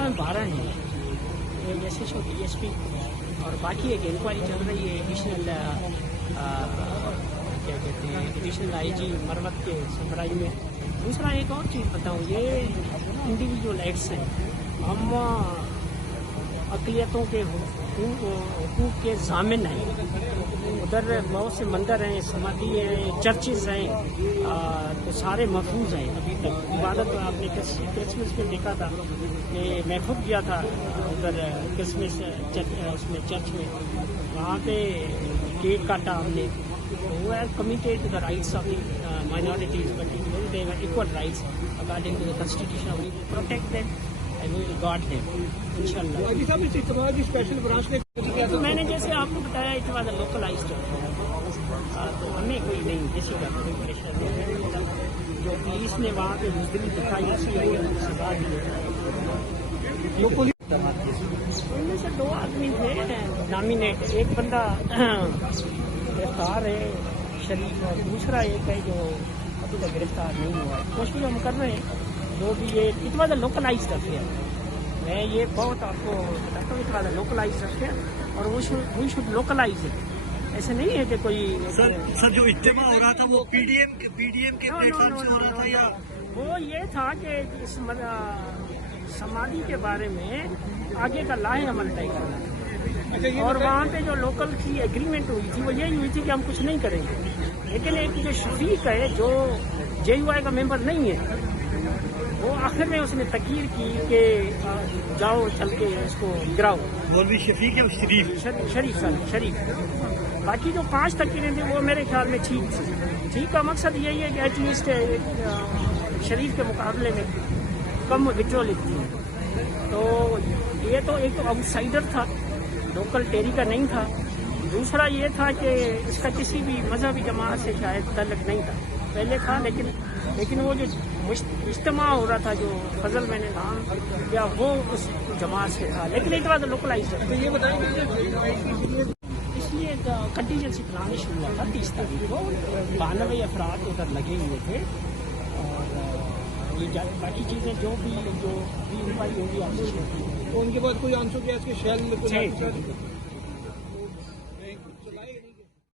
Time 12 ہیں ایک S H O D S P اور باقی ایک انکوائری چل رہی ہے ایڈیشنل کیا کہتے ہیں ایڈیشنل آئی جی مروت کے سربراہی میں. دوسرا ایک اور چیز بتاؤں, یہ انڈیویجول ایکٹس ہیں, ہم اقلیتوں کے حقوق کے ضامن ہیں. ادھر بہت سے مندر ہیں, سمادھی ہیں, چرچز ہیں, تو سارے محفوظ ہیں ابھی تک. عبادت آپ نے کرسمس میں دیکھا تھا کہ میں خود گیا تھا ادھر کرسمس اس میں چرچ میں, وہاں پہ کیک کاٹا ہم نے. وہ are committed to the rights of the minorities, but they have equal rights according to the constitution. We will protect them and we will guard them, inshallah. تو میں نے جیسے آپ کو بتایا it was a localized, تو ہمیں کوئی نہیں کسی کا کوئی پریشر نہیں ہے. جو پولیس نے وہاں پہ بزدلی دکھائی اسی لیے سزا دی. ان میں سے 2 آدمی تھے نامینیٹ, ایک بندہ گرفتار ہے شریف, اور دوسرا ایک ہے جو ابھی تک گرفتار نہیں ہوا ہے. کوشش ہم کر رہے ہیں جو بھی یہ it was a localised affair. میں یہ بہت آپ کو بتاتا ہوں, it was a localised affair اور وی شوڈ لوکلائز اٹ. ایسے نہیں ہے کہ کوئی سر جو اجتماع ہو رہا تھا وہ پی ڈی ایم کے پلیٹ فارم سے ہو رہا تھا, یا وہ یہ تھا کہ اس سماجی کے بارے میں آگے کا لاہ عمل طے کرنا. اور وہاں پہ جو لوکل کی ایگریمنٹ ہوئی تھی وہ یہی ہوئی تھی کہ ہم کچھ نہیں کریں گے. لیکن ایک جو شفیق ہے جو جے یو آئی کا ممبر نہیں ہے, وہ آخر میں اس نے تقریر کی کہ جاؤ چل کے اس کو گراؤ. مولوی شفیق ہے شریف. باقی جو 5 تقریریں تھیں وہ میرے خیال میں ٹھیک تھی. ٹھیک کا مقصد یہی ہے کہ ایٹ لیسٹ شریف کے مقابلے میں کم وڈرو لکھتی ہے. تو یہ تو ایک تو آؤٹ سائڈر تھا, لوکل ٹیری کا نہیں تھا. دوسرا یہ تھا کہ اس کا کسی بھی مذہبی جماعت سے شاید تعلق نہیں تھا, پہلے تھا لیکن وہ جو اجتماع ہو رہا تھا جو فضل میں نے نام کیا وہ اس جماعت سے تھا, لیکن ایک بات لوکلائز. تو یہ بتائیں اس لیے کنٹینجنسی پلان شروع ہوا تھا 30 تاریخ کو. 92 افراد ادھر لگے ہوئے تھے, اور یہ باقی چیزیں جو بھی انکوائری ہوگی آپ سے. تو ان کے بعد کوئی آنسر کیا اس کے شہر میں